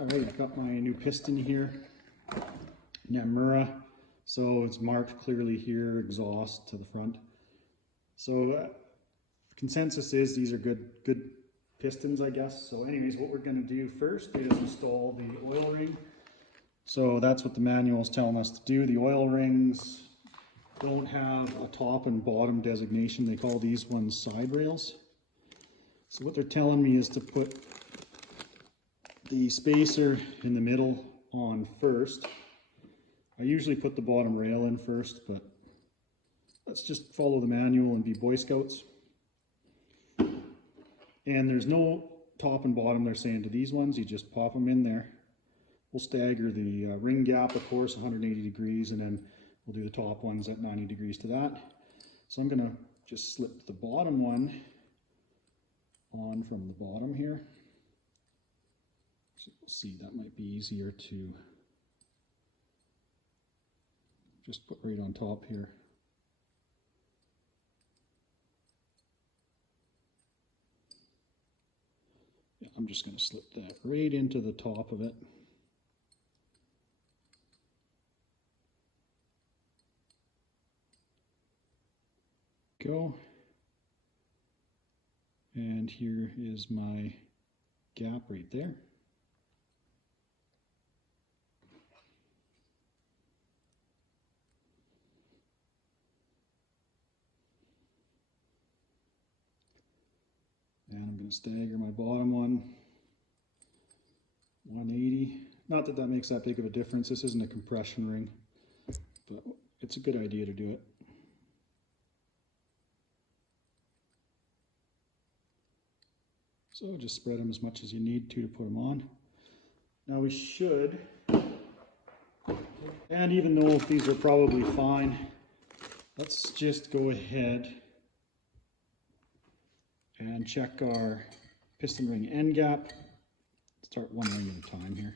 Alright, I've got my new piston here, Namura, so it's marked clearly here, exhaust to the front. So consensus is these are good pistons, I guess. So anyways, what we're going to do first is install the oil ring. So that's what the manual is telling us to do. The oil rings don't have a top and bottom designation. They call these ones side rails. So what they're telling me is to put the spacer in the middle on first. I usually put the bottom rail in first, but let's just follow the manual and be Boy Scouts. And there's no top and bottom, they're saying, to these ones. You just pop them in there. We'll stagger the ring gap, of course, 180 degrees, and then we'll do the top ones at 90 degrees to that. So I'm going to just slip the bottom one on from the bottom here. So we'll see, that might be easier to just put right on top here. Yeah, I'm just going to slip that right into the top of it. Go. And here is my gap right there. And I'm going to stagger my bottom one, 180. Not that that makes that big of a difference. This isn't a compression ring, but it's a good idea to do it. So just spread them as much as you need to put them on. Now we should, and even though these are probably fine, let's just go ahead and check our piston ring end gap. Start one ring at a time here.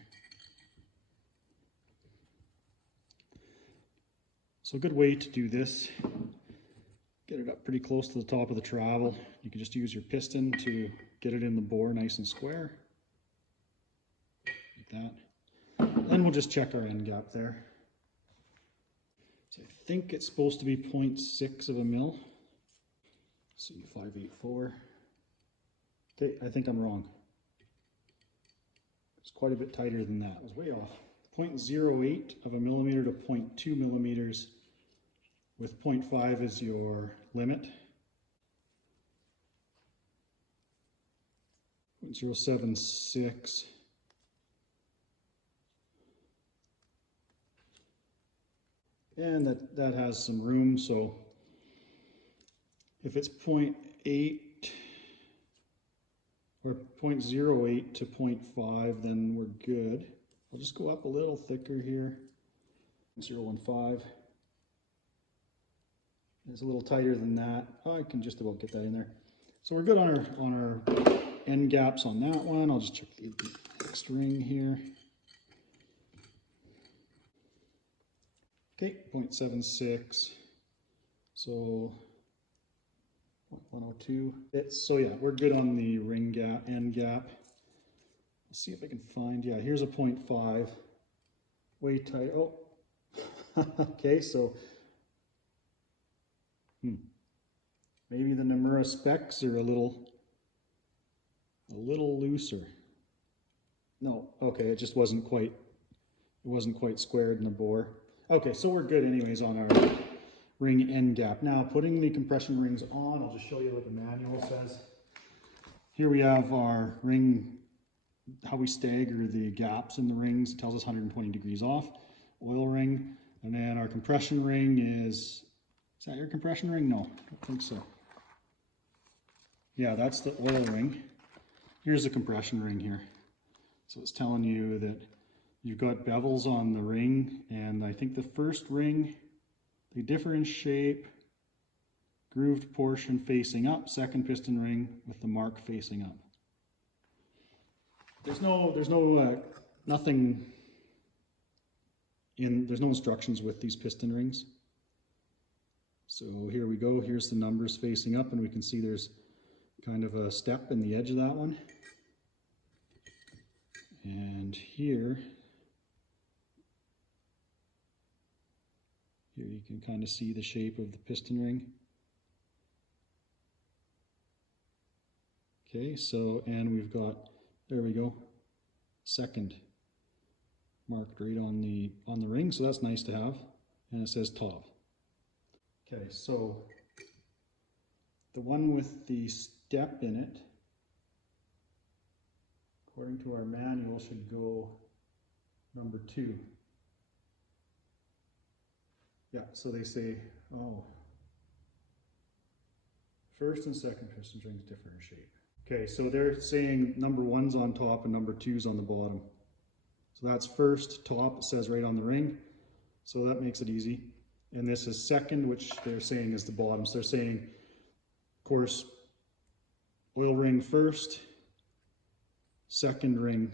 So a good way to do this, get it up pretty close to the top of the travel. You can just use your piston to get it in the bore nice and square, like that. Then we'll just check our end gap there. So I think it's supposed to be 0.6 of a mil. C584. Okay, I think I'm wrong. It's quite a bit tighter than that. I was way off. 0.08 of a millimeter to 0.2 millimeters, with 0.5 as your limit. 0.076. And that has some room, so if it's 0.8 or 0.08 to 0.5, then we're good. I'll just go up a little thicker here. 0.015. It's a little tighter than that. Oh, I can just about get that in there. So we're good on our end gaps on that one. I'll just check the next ring here. Okay, 0.76. So 0.102. So yeah, we're good on the ring gap, end gap. Let's see if I can find, yeah, here's a 0.5. Way tight. Oh, okay, so maybe the Namura specs are a little looser. No, okay, it just wasn't quite squared in the bore. Okay, so we're good anyways on our ring end gap. Now putting the compression rings on, I'll just show you what the manual says. Here we have our ring, how we stagger the gaps in the rings. It tells us 120 degrees off, oil ring, and then our compression ring is that your compression ring? No, I don't think so. Yeah, that's the oil ring. Here's the compression ring here. So it's telling you that you've got bevels on the ring, and I think the first ring, they differ in shape, grooved portion facing up, second piston ring with the mark facing up. There's no instructions with these piston rings. So here we go, here's the numbers facing up, and we can see there's kind of a step in the edge of that one. And here you can kind of see the shape of the piston ring. Okay, so, and we've got, there we go, second marked right on the ring, so that's nice to have. And it says top. Okay, so the one with the step in it, according to our manual, should go number 2. Yeah, so they say, oh, first and second piston rings differ in shape. Okay, so they're saying number 1's on top and number 2's on the bottom. So that's first, top, it says right on the ring. So that makes it easy. And this is second, which they're saying is the bottom. So they're saying, of course, oil ring first, second ring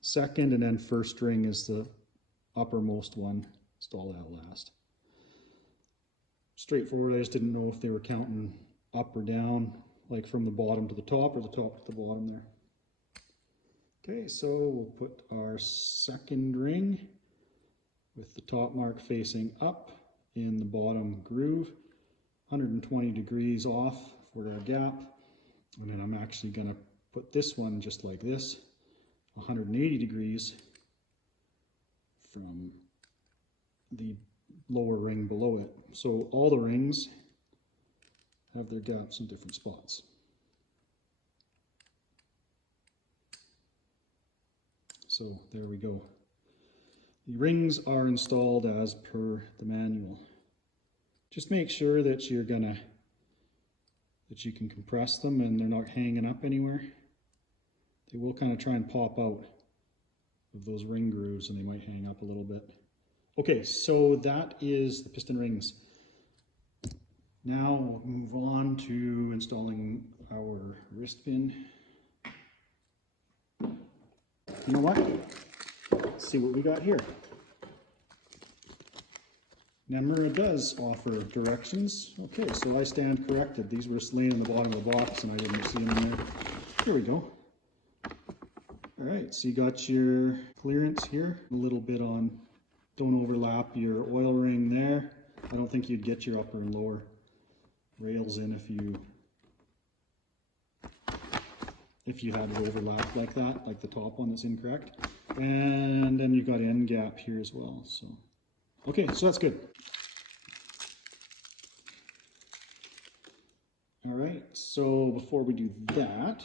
second, and then first ring is the uppermost one. Install that last. Straightforward. I just didn't know if they were counting up or down, like from the bottom to the top or the top to the bottom there. Okay, so we'll put our second ring with the top mark facing up in the bottom groove, 120 degrees off for our gap. And then I'm actually going to put this one just like this, 180 degrees from the lower ring below it. So all the rings have their gaps in different spots. So there we go. The rings are installed as per the manual. Just make sure that you can compress them and they're not hanging up anywhere. They will kind of try and pop out of those ring grooves and they might hang up a little bit. Okay, so that is the piston rings. Now we'll move on to installing our wrist pin. You know what? Let's see what we got here. Namura does offer directions. Okay, so I stand corrected. These were just laying in the bottom of the box and I didn't see them in there. Here we go. All right, so you got your clearance here. A little bit on, don't overlap your oil ring there. I don't think you'd get your upper and lower rails in if you had it overlapped like that, like the top one that's incorrect. And then you've got end gap here as well. So, okay, so that's good. All right, so before we do that,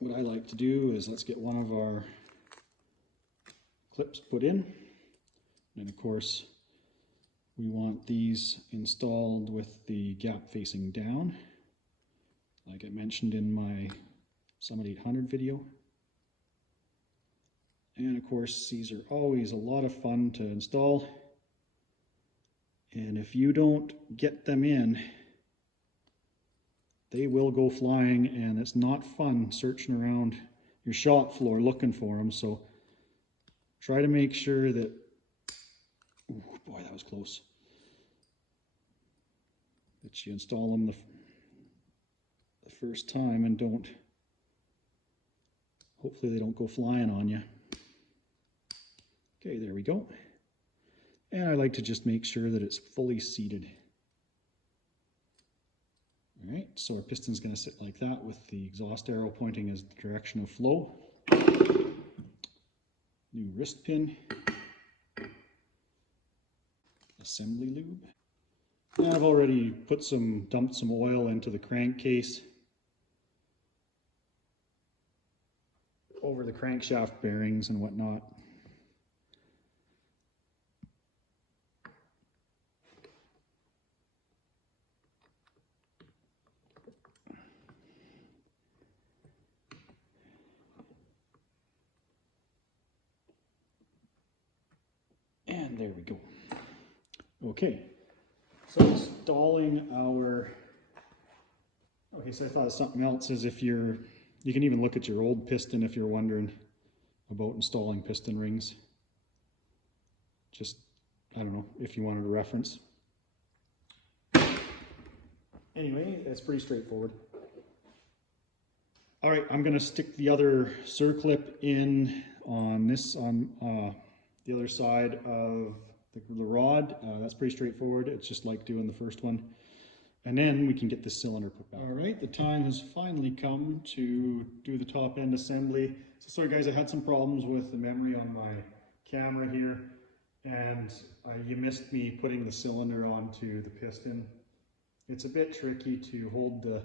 what I like to do is let's get one of our clips put in. And of course, we want these installed with the gap facing down, like I mentioned in my Summit 800 video. And of course, these are always a lot of fun to install. And if you don't get them in, they will go flying, and it's not fun searching around your shop floor looking for them. So try to make sure that, oh boy, that was close, that you install them the first time and hopefully they don't go flying on you. Okay, there we go. And I like to just make sure that it's fully seated. All right, so our piston's going to sit like that with the exhaust arrow pointing as the direction of flow. New wrist pin. Assembly lube. And I've already dumped some oil into the crankcase over the crankshaft bearings and whatnot. And there we go. Okay, so installing our, okay, so I thought of something else is you can even look at your old piston if you're wondering about installing piston rings. Just, I don't know, if you wanted a reference. Anyway, that's pretty straightforward. All right, I'm gonna stick the other circlip in on the other side of the rod. That's pretty straightforward. It's just like doing the first one. And then we can get this cylinder put back. All right, the time has finally come to do the top end assembly. So sorry guys, I had some problems with the memory on my camera here, and you missed me putting the cylinder onto the piston. It's a bit tricky to hold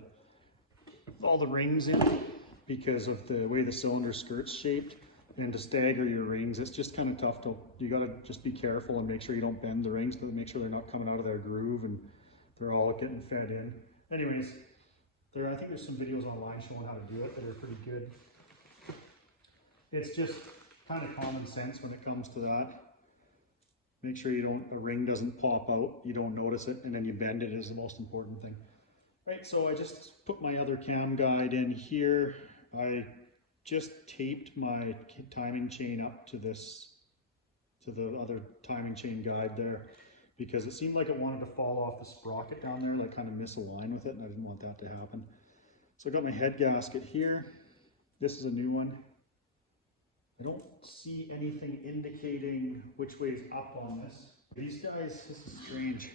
all the rings in because of the way the cylinder skirt's shaped, and to stagger your rings, it's just kind of tough to, you gotta just be careful and make sure you don't bend the rings, but make sure they're not coming out of their groove and they're all getting fed in. Anyways, I think there's some videos online showing how to do it that are pretty good. It's just kind of common sense when it comes to that. Make sure a ring doesn't pop out, you don't notice it, and then you bend it is the most important thing. Right, so I just put my other cam guide in here. I just taped my timing chain up to the other timing chain guide there, because it seemed like it wanted to fall off the sprocket down there, like kind of misalign with it, and I didn't want that to happen. So I got my head gasket here. This is a new one. I don't see anything indicating which way is up on this. These guys, this is strange.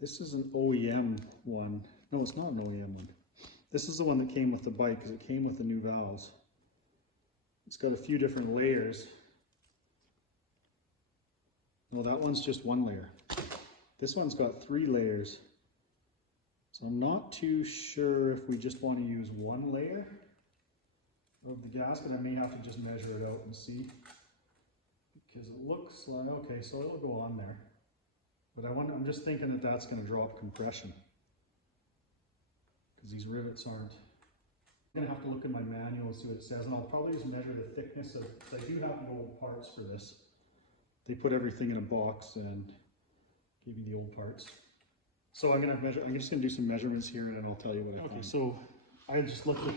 This is an OEM one. No, it's not an OEM one. This is the one that came with the bike because it came with the new valves. It's got a few different layers. No, that one's just one layer. This one's got 3 layers. So I'm not too sure if we just want to use one layer of the gasket. I may have to just measure it out and see. Because it looks like, okay, so it'll go on there. But I'm just thinking that that's going to drop compression. Because these rivets aren't. I'm going to have to look in my manual and see what it says. And I'll probably just measure the thickness of, because I do have no old parts for this. They put everything in a box and gave me the old parts. So I'm just going to do some measurements here and then I'll tell you what I find. Okay, so I just looked at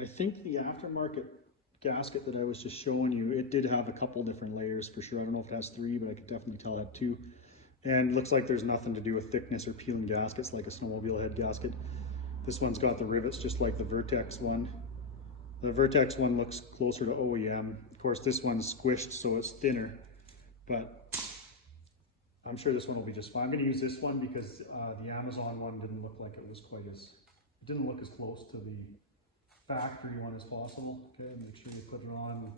I think the aftermarket gasket that I was just showing you, it did have a couple different layers for sure. I don't know if it has 3, but I could definitely tell it had 2. And it looks like there's nothing to do with thickness or peeling gaskets like a snowmobile head gasket. This one's got the rivets just like the Vertex one. The Vertex one looks closer to OEM. Of course, this one's squished, so it's thinner, but I'm sure this one will be just fine. I'm going to use this one because the Amazon one didn't look like it was it didn't look as close to the factory one as possible. Okay, make sure you put it on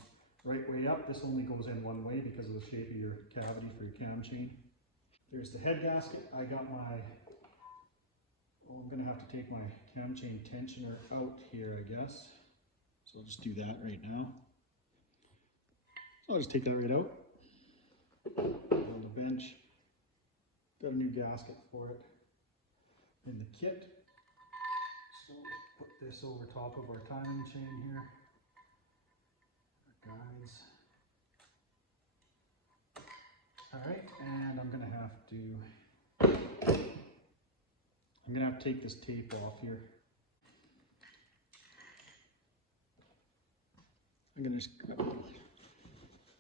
right way up. This only goes in one way because of the shape of your cavity for your cam chain. There's the head gasket. I got I'm going to have to take my cam chain tensioner out here, I guess. So I'll just do that right now. I'll just take that right out on the bench. Got a new gasket for it in the kit. So put this over top of our timing chain here. Our guides. Alright, and I'm gonna have to take this tape off here. I'm gonna just grab a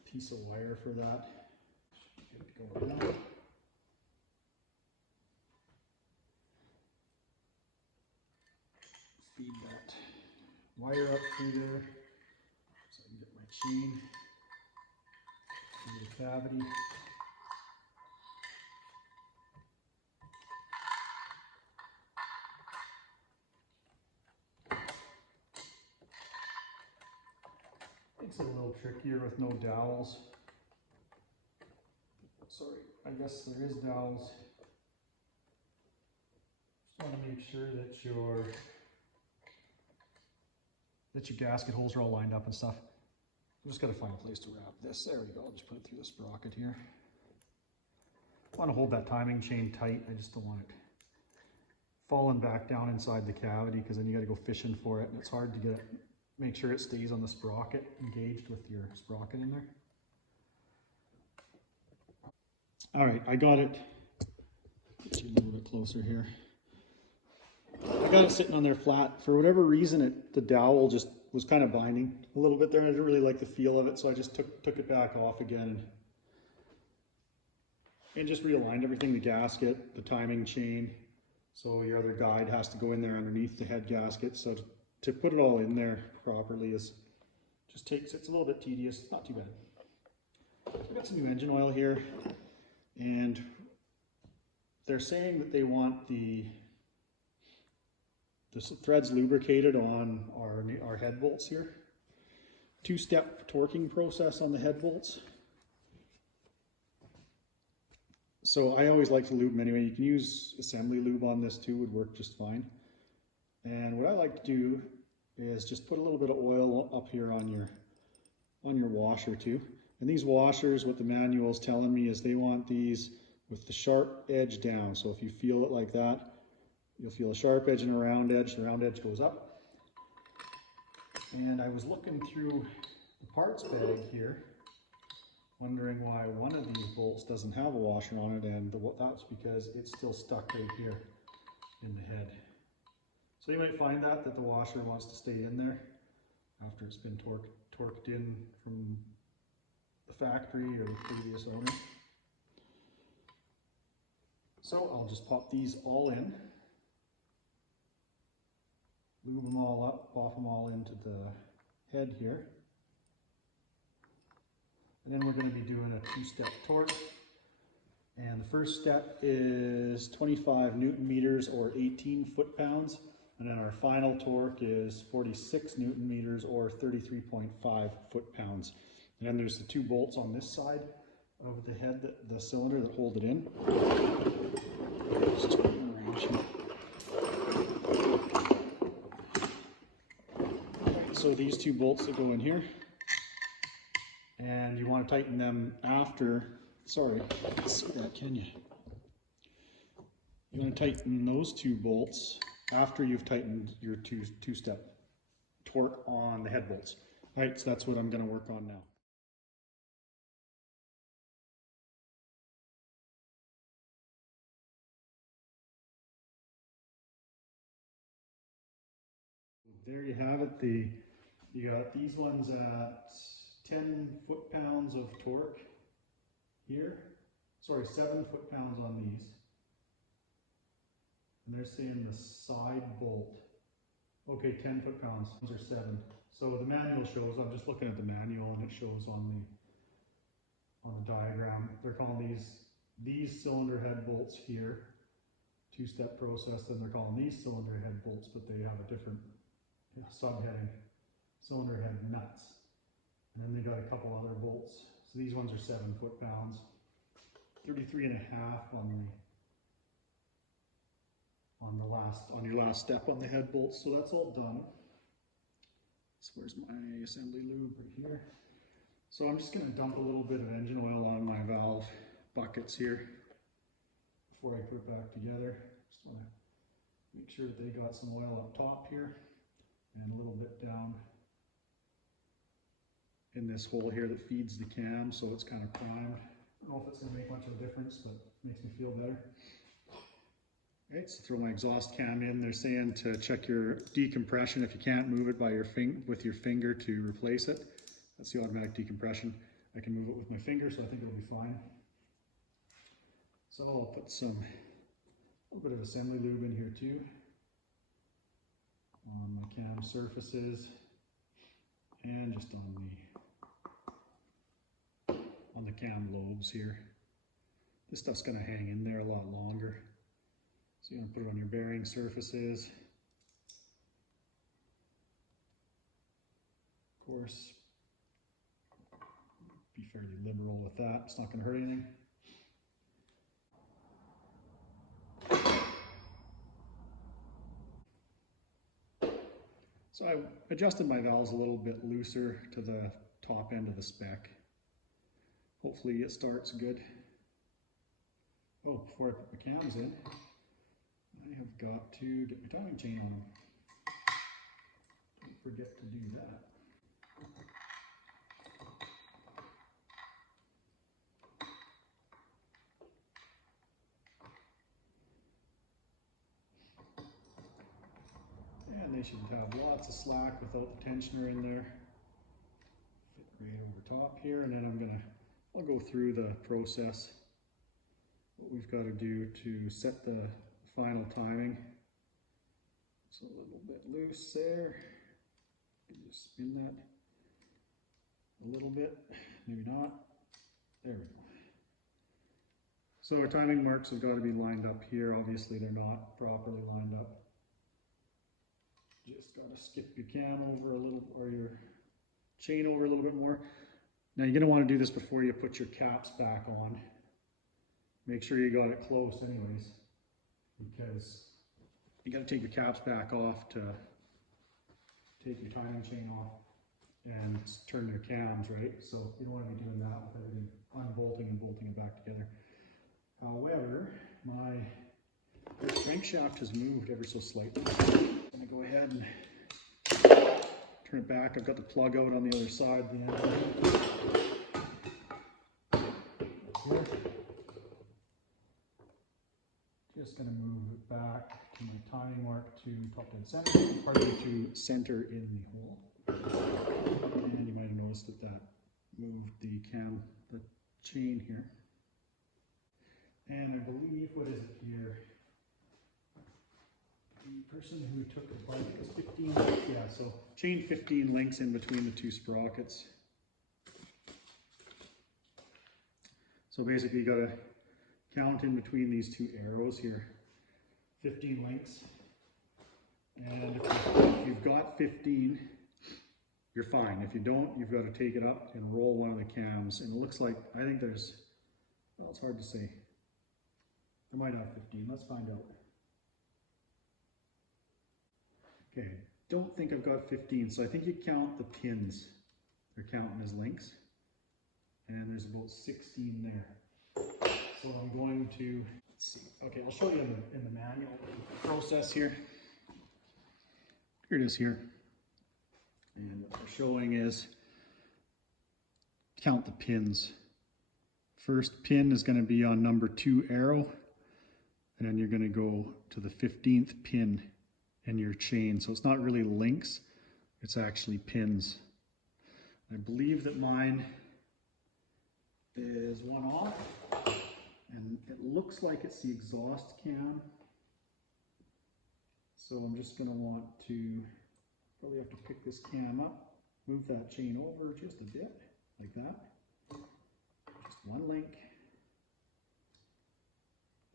piece of wire for that. Get it going now. Feed that wire up through there so I can get my chain through the cavity. Makes it a little trickier with no dowels. Sorry, I guess there is dowels. Just want to make sure that your gasket holes are all lined up and stuff. I'm just got to find a place to wrap this. There we go. I'll just put it through the sprocket here. I want to hold that timing chain tight. I just don't want it falling back down inside the cavity because then you got to go fishing for it and it's hard to get it. Make sure it stays on the sprocket, engaged with your sprocket in there. All right, I got it. Get you a little bit closer here. I got it sitting on there flat. For whatever reason, the dowel just was kind of binding a little bit there. I didn't really like the feel of it, so I just took it back off again and just realigned everything, the gasket, the timing chain, So your other guide has to go in there underneath the head gasket. So to put it all in there properly is just takes, it's a little bit tedious. It's not too bad. I've got some new engine oil here, and they're saying that they want the threads lubricated on our head bolts here. Two-step torquing process on the head bolts. So I always like to lube them anyway. You can use assembly lube on this too, would work just fine. And what I like to do is just put a little bit of oil up here on your washer too. And these washers, what the manual is telling me is they want these with the sharp edge down. So if you feel it like that, you'll feel a sharp edge and a round edge. The round edge goes up. And I was looking through the parts bag here, wondering why one of these bolts doesn't have a washer on it, and that's because it's still stuck right here in the head. So you might find that the washer wants to stay in there after it's been torqued in from the factory or the previous owner. So I'll just pop these all in, lube them all up, pop them all into the head here. And then we're going to be doing a two-step torque. And the first step is 25 Newton meters or 18 foot-pounds. And then our final torque is 46 Newton meters or 33.5 foot-pounds. And then there's the two bolts on this side of the head, the cylinder that hold it in. Just turn around here. So these two bolts that go in here. And you want to tighten them after, sorry, can't see that, can you? You want to tighten those two bolts after you've tightened your two-step torque on the head bolts. All right, so that's what I'm going to work on now. There you have it. You got these ones at 10 foot-pounds of torque here. Sorry, 7 foot-pounds on these. And they're saying the side bolt. Okay, 10 foot-pounds. Those are 7. So the manual shows, I'm just looking at the manual and it shows on the diagram. They're calling these cylinder head bolts here, two-step process, and they're calling these cylinder head bolts, but they have a different subheading, cylinder head nuts. And then they got a couple other bolts. So these ones are 7 foot-pounds, 33.5 on your last step on the head bolts. So that's all done. So where's my assembly lube? Right here. So I'm just going to dump a little bit of engine oil on my valve buckets here before I put it back together. Just want to make sure that they got some oil up top here and a little bit down in this hole here that feeds the cam, so it's kind of primed. I don't know if it's going to make much of a difference, but it makes me feel better. Alright, so throw my exhaust cam in. They're saying to check your decompression if you can't move it by with your finger to replace it. That's the automatic decompression. I can move it with my finger, so I think it'll be fine. So I'll put a little bit of assembly lube in here too on my cam surfaces and just on the cam lobes here. This stuff's going to hang in there a lot longer. So you're going to put it on your bearing surfaces. Of course, be fairly liberal with that. It's not going to hurt anything. So I adjusted my valves a little bit looser to the top end of the spec. Hopefully it starts good. Oh, before I put my cams in, I have got to get my timing chain on them. Don't forget to do that. And they should have lots of slack without the tensioner in there. Fit right over top here, and then I'll go through the process, what we've got to do to set the final timing. It's a little bit loose there. You just spin that a little bit, maybe not. There we go. So our timing marks have got to be lined up here. Obviously they're not properly lined up. Just got to skip your cam over a little, or your chain over a little bit more. Now you're going to want to do this before you put your caps back on. Make sure you got it close anyways, because you got to take your caps back off to take your timing chain off and turn your cams, right? So you don't want to be doing that with everything unbolting and bolting it back together. However, my crankshaft has moved ever so slightly. I'm going to go ahead and turn it back. I've got the plug out on the other side. The end. Here. Just going to move it back to my timing mark to top dead center, pardon me, to center in the hole. And you might have noticed that that moved the chain here. And I believe, what is it here? The person who took the bike was 15 links, yeah, so chain 15 links in between the two sprockets. So basically you got to count in between these two arrows here, 15 links. And if you've got 15, you're fine. If you don't, you've got to take it up and roll one of the cams. And it looks like, I think there's, well, it's hard to say. There might have 15, let's find out. Okay, don't think I've got 15, so I think you count the pins. They're counting as links. And there's about 16 there. So I'm going to, let's see. Okay, I'll show you in the manual process here. Here it is here. And what we're showing is count the pins. First pin is going to be on number 2 arrow. And then you're going to go to the 15th pin in your chain. So it's not really links, it's actually pins. I believe that mine is one off, and it looks like it's the exhaust cam. So I'm just going to want to probably have to pick this cam up, move that chain over just a bit, like that. Just one link.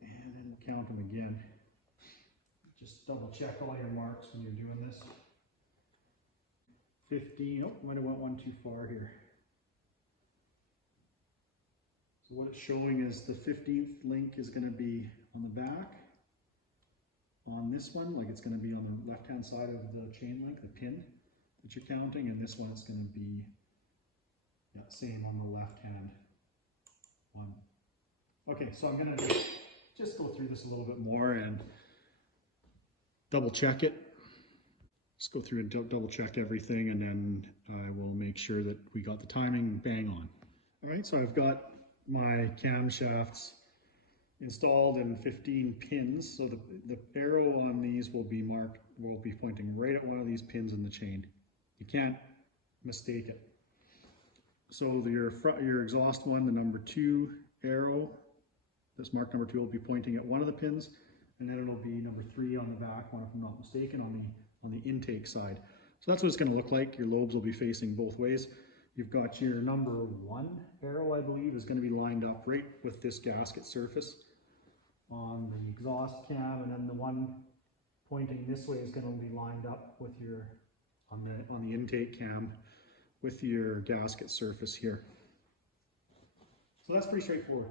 And then we'll count them again. Just double check all your marks when you're doing this. 15, oh, might have went one too far here. So what it's showing is the 15th link is going to be on the back. On this one, like it's going to be on the left-hand side of the chain link, the pin that you're counting, and this one it's going to be same on the left-hand one. Okay, so I'm going to just go through this a little bit more and double check it. Just go through and double check everything, and then I will make sure that we got the timing bang on. All right, so I've got my camshafts installed in 15 pins. So the arrow on these will be marked, will be pointing right at one of these pins in the chain. You can't mistake it. So your exhaust one, the number 2 arrow, this mark number 2 will be pointing at one of the pins, and then it'll be number 3 on the back one, if I'm not mistaken, on the intake side. So that's what it's going to look like. Your lobes will be facing both ways. You've got your number 1 arrow, I believe, is going to be lined up right with this gasket surface on the exhaust cam, and then the one pointing this way is going to be lined up with your on the intake cam with your gasket surface here. So that's pretty straightforward.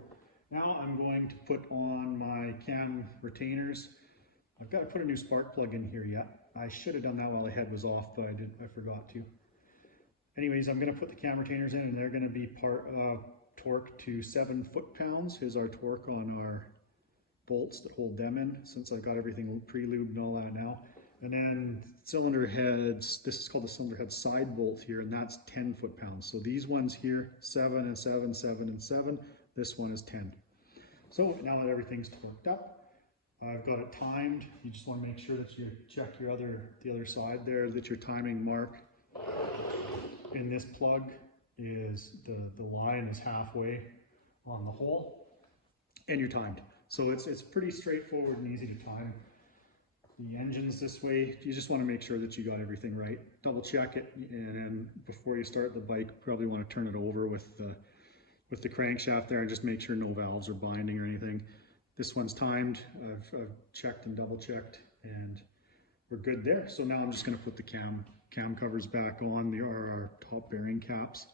Now I'm going to put on my cam retainers. I've got to put a new spark plug in here yet. I should have done that while the head was off, but I forgot to. Anyways, I'm going to put the cam retainers in, and they're going to be torqued to 7 foot-pounds. Here's our torque on our bolts that hold them in, since I've got everything pre-lubed and all that now. And then cylinder heads, this is called the cylinder head side bolt here, and that's 10 foot-pounds. So these ones here, 7 and 7, 7 and 7. This one is 10. So now that everything's torqued up, I've got it timed. You just want to make sure that you check the other side there, that your timing mark in this plug is the line is halfway on the hole, and you're timed. So it's pretty straightforward and easy to time. The engine's this way. You just want to make sure that you got everything right. Double check it, and before you start the bike, probably want to turn it over with the crankshaft there and just make sure no valves are binding or anything. This one's timed. I've checked and double checked, and we're good there. So now I'm just going to put the cam covers back on. There are our top bearing caps.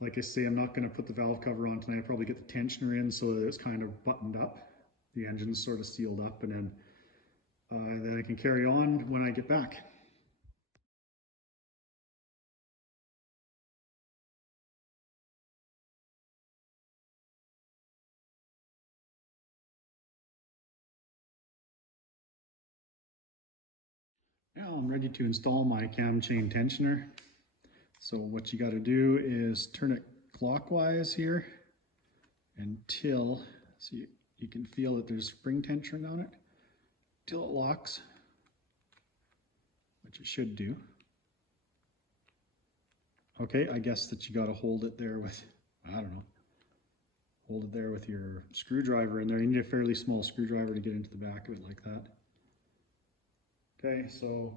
Like I say, I'm not going to put the valve cover on tonight. I'll probably get the tensioner in so that it's kind of buttoned up. The engine's sort of sealed up, and then I can carry on when I get back. Now I'm ready to install my cam chain tensioner. So what you got to do is turn it clockwise here until, so you can feel that there's spring tension on it, till it locks, which it should do. Okay, I guess that you got to hold it there with, I don't know, hold it there with your screwdriver in there. You need a fairly small screwdriver to get into the back of it like that. Okay, so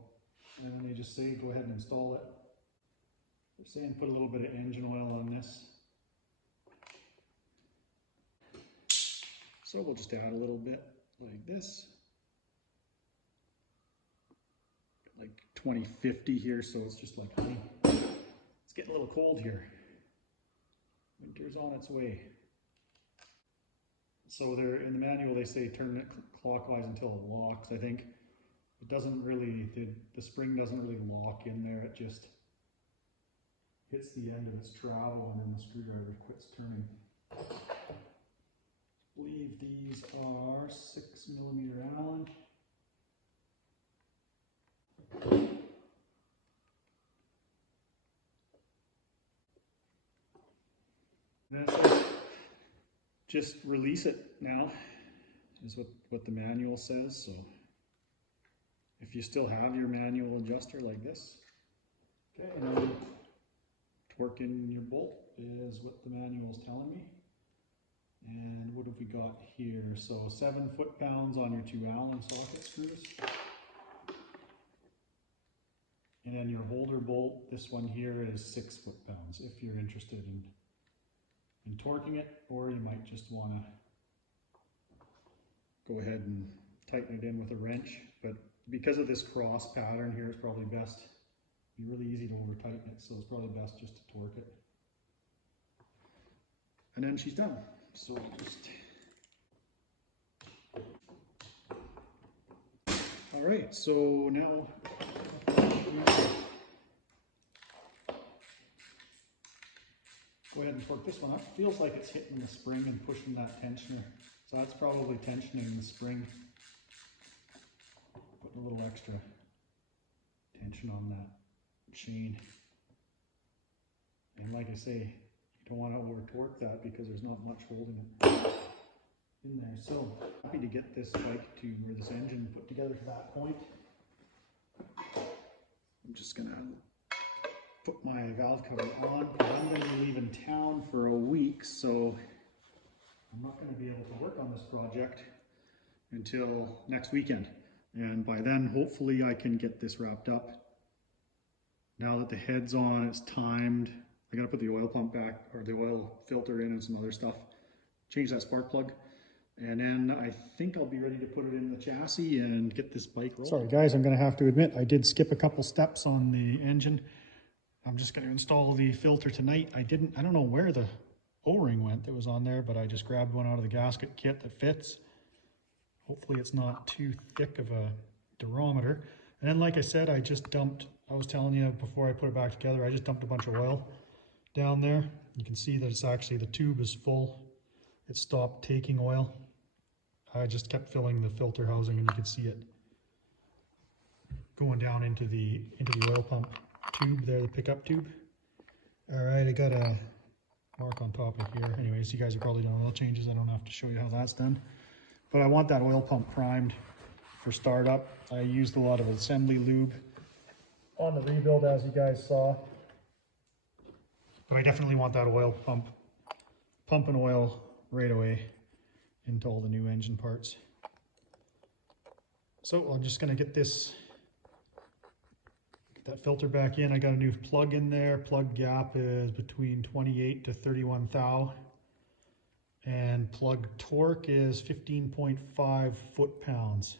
and then they just say go ahead and install it. They're saying put a little bit of engine oil on this. So we'll just add a little bit like this. Like 2050 here, so it's just like honey. It's getting a little cold here. Winter's on its way. So there in the manual they say turn it clockwise until it locks. I think it doesn't really, the spring doesn't really lock in there. It just hits the end of its travel and then the screwdriver quits turning. I believe these are 6mm Allen. And that's just release it now, is what the manual says. So if you still have your manual adjuster like this, okay, and then torquing your bolt is what the manual is telling me. And what have we got here? So 7 foot-pounds on your 2 Allen socket screws. And then your holder bolt, this one here is 6 foot-pounds if you're interested in torquing it, or you might just want to go ahead and tighten it in with a wrench. But because of this cross pattern here, it's probably best, it'd be really easy to over tighten it, so it's probably best just to torque it. And then she's done. So just, all right, so now go ahead and torque this one up. Feels like it's hitting the spring and pushing that tensioner. So that's probably tensioning the spring. Putting a little extra tension on that chain. And like I say, you don't want to over torque that because there's not much holding it in there. So happy to get this bike to where this engine put together to that point. I'm just gonna put my valve cover on. I'm going to be leaving town for a week, so I'm not going to be able to work on this project until next weekend. And by then, hopefully I can get this wrapped up. Now that the head's on, it's timed. I got to put the oil pump back, or the oil filter in and some other stuff. Change that spark plug. And then I think I'll be ready to put it in the chassis and get this bike rolling. Sorry guys, I'm going to have to admit, I did skip a couple steps on the engine. I'm just going to install the filter tonight. I don't know where the O-ring went that was on there, but I just grabbed one out of the gasket kit that fits. Hopefully it's not too thick of a durometer. And then like I said, I was telling you before I put it back together, I just dumped a bunch of oil down there. You can see that it's actually, the tube is full. It stopped taking oil. I just kept filling the filter housing, and you can see it going down into the oil pump tube there, the pickup tube. All right, I got a mark on top of here. Anyways, you guys are probably done oil changes. I don't have to show you how that's done. But I want that oil pump primed for startup. I used a lot of assembly lube on the rebuild, as you guys saw. But I definitely want that oil pump pumping oil right away. into all the new engine parts. So I'm just going to get that filter back in. I got a new plug in there. Plug gap is between 28 to 31 thou. And plug torque is 15.5 foot-pounds.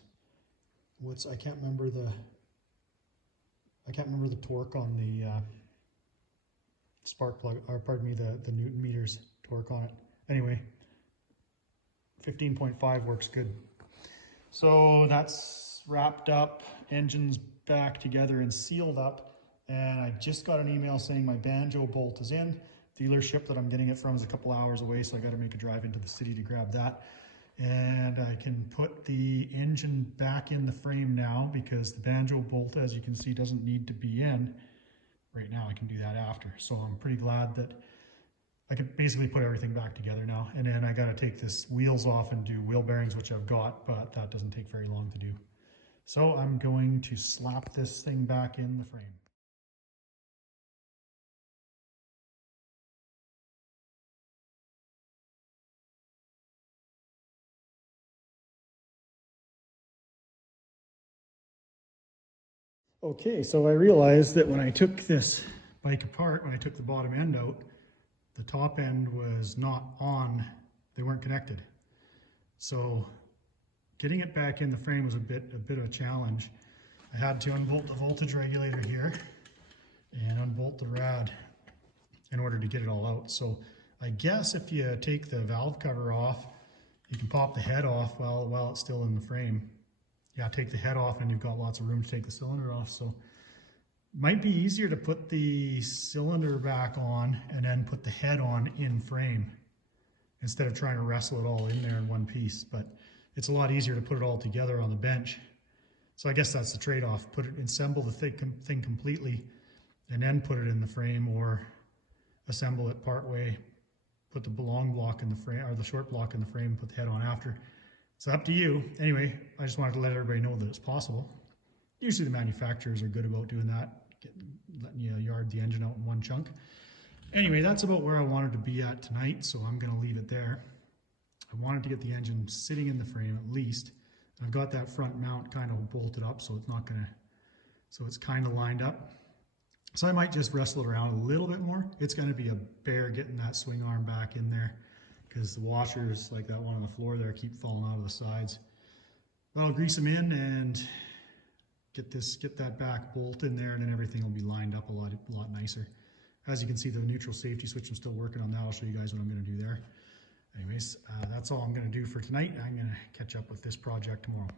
I can't remember the torque on the spark plug, or pardon me, the Newton meters torque on it. Anyway, 15.5 works good. So that's wrapped up, engine's back together and sealed up, and I just got an email saying my banjo bolt is in. Dealership that I'm getting it from is a couple hours away, so I got to make a drive into the city to grab that. And I can put the engine back in the frame now because the banjo bolt, as you can see, doesn't need to be in right now. I can do that after. So I'm pretty glad that I can basically put everything back together now. And then I got to take this wheels off and do wheel bearings, which I've got, but that doesn't take very long to do. So I'm going to slap this thing back in the frame. Okay, so I realized that when I took this bike apart, when I took the bottom end out, the top end was not on, they weren't connected. So getting it back in the frame was a bit of a challenge. I had to unbolt the voltage regulator here and unbolt the rad in order to get it all out. So I guess if you take the valve cover off, you can pop the head off while it's still in the frame. Yeah, take the head off and you've got lots of room to take the cylinder off. So it might be easier to put the cylinder back on and then put the head on in frame instead of trying to wrestle it all in there in one piece. But it's a lot easier to put it all together on the bench. So I guess that's the trade-off. Assemble the thing completely and then put it in the frame, or assemble it partway, put the long block in the frame, or the short block in the frame, put the head on after. It's up to you. Anyway, I just wanted to let everybody know that it's possible. Usually the manufacturers are good about doing that, letting you yard the engine out in one chunk. Anyway, that's about where I wanted to be at tonight, so I'm going to leave it there. I wanted to get the engine sitting in the frame at least. I've got that front mount kind of bolted up, so it's kind of lined up. So I might just wrestle it around a little bit more. It's going to be a bear getting that swing arm back in there, because the washers, like that one on the floor there, keep falling out of the sides. But I'll grease them in and get that back bolt in there, and then everything will be lined up a lot nicer. As you can see, the neutral safety switch, I'm still working on that. I'll show you guys what I'm going to do there. Anyways, that's all I'm going to do for tonight. I'm going to catch up with this project tomorrow.